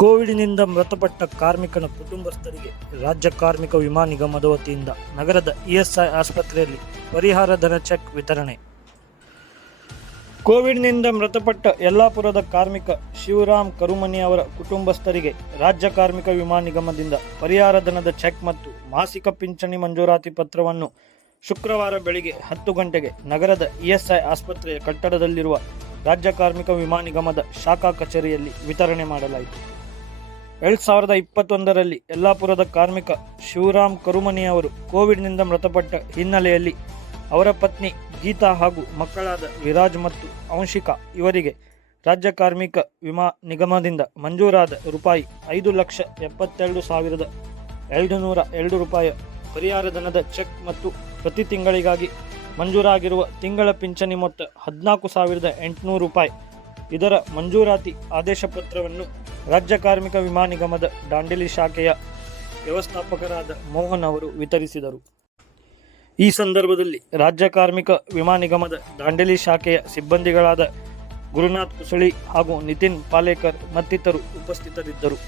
ಕೋವಿಡ್ನಿಂದ ಮೃತಪಟ್ಟ ಕಾರ್ಮಿಕನ ಕುಟುಂಬಸ್ಥರಿಗೆ ರಾಜ್ಯ ಕಾರ್ಮಿಕ ವಿಮಾ ನಿಗಮದ ವತಿಯಿಂದ ನಗರದ ಇಎಸ್ಐ ಆಸ್ಪತ್ರೆಯಲ್ಲಿ ಪರಿಹಾರ ಧನ ಚೆಕ್ ವಿತರಣೆ. ಕೋವಿಡ್ನಿಂದ ಮೃತಪಟ್ಟ ಯಲ್ಲಾಪುರದ ಕಾರ್ಮಿಕ ಶಿವರಾಮ್ ಕರುಮನಿ ಅವರ ಕುಟುಂಬಸ್ಥರಿಗೆ ರಾಜ್ಯ ಕಾರ್ಮಿಕ ವಿಮಾ ನಿಗಮದಿಂದ ಪರಿಹಾರ ಧನದ ಚೆಕ್ ಮತ್ತು ಮಾಸಿಕ ಪಿಂಚಣಿ ಮಂಜೂರಾತಿ ಪತ್ರವನ್ನು ಶುಕ್ರವಾರ ಬೆಳಿಗ್ಗೆ 10 ಗಂಟೆಗೆ ನಗರದ ಇಎಸ್ಐ ಆಸ್ಪತ್ರೆಯ ಕಟ್ಟಡದಲ್ಲಿರುವ ರಾಜ್ಯ ಕಾರ್ಮಿಕ ವಿಮಾ ನಿಗಮದ ಶಾಖಾ ಕಚೇರಿಯಲ್ಲಿ ವಿತರಣೆ ಮಾಡಲಾಯಿತು. 2021ರಲ್ಲಿ ಯಲ್ಲಾಪುರದ ಕಾರ್ಮಿಕ ಶಿವರಾಮ್ ಕರುಮನಿ ಅವರು ಕೋವಿಡ್ನಿಂದ ಮೃತಪಟ್ಟ ಹಿನ್ನೆಲೆಯಲ್ಲಿ ಅವರ ಪತ್ನಿ ಗೀತಾ ಹಾಗೂ ಮಕ್ಕಳಾದ ವಿರಾಜ್ ಮತ್ತು ಅಂಶಿಕಾ ಇವರಿಗೆ ರಾಜ್ಯ ಕಾರ್ಮಿಕ ವಿಮಾ ನಿಗಮದಿಂದ ಮಂಜೂರಾದ ರೂಪಾಯಿ 5,72,202 ರೂಪಾಯಿ ಪರಿಹಾರ ಧನದ ಚೆಕ್ ಮತ್ತು ಪ್ರತಿ ತಿಂಗಳಿಗಾಗಿ ಮಂಜೂರಾಗಿರುವ ತಿಂಗಳ ಪಿಂಚಣಿ ಮೊತ್ತ 14,800 ರೂಪಾಯಿ. ಇದರ ಮಂಜೂರಾತಿ ಆದೇಶ ಪತ್ರವನ್ನು ರಾಜ್ಯ ಕಾರ್ಮಿಕ ವಿಮಾ ನಿಗಮದ ದಾಂಡೇಲಿ ಶಾಖೆಯ ವ್ಯವಸ್ಥಾಪಕರಾದ ಮೋಹನ್ ಅವರು ವಿತರಿಸಿದರು. ಈ ಸಂದರ್ಭದಲ್ಲಿ ರಾಜ್ಯ ಕಾರ್ಮಿಕ ವಿಮಾ ನಿಗಮದ ದಾಂಡೇಲಿ ಶಾಖೆಯ ಸಿಬ್ಬಂದಿಗಳಾದ ಗುರುನಾಥ್ ಕುಸಳಿ ಹಾಗೂ ನಿತಿನ್ ಪಾಲೇಕರ್ ಮತ್ತಿತರರು ಉಪಸ್ಥಿತರಿದ್ದರು.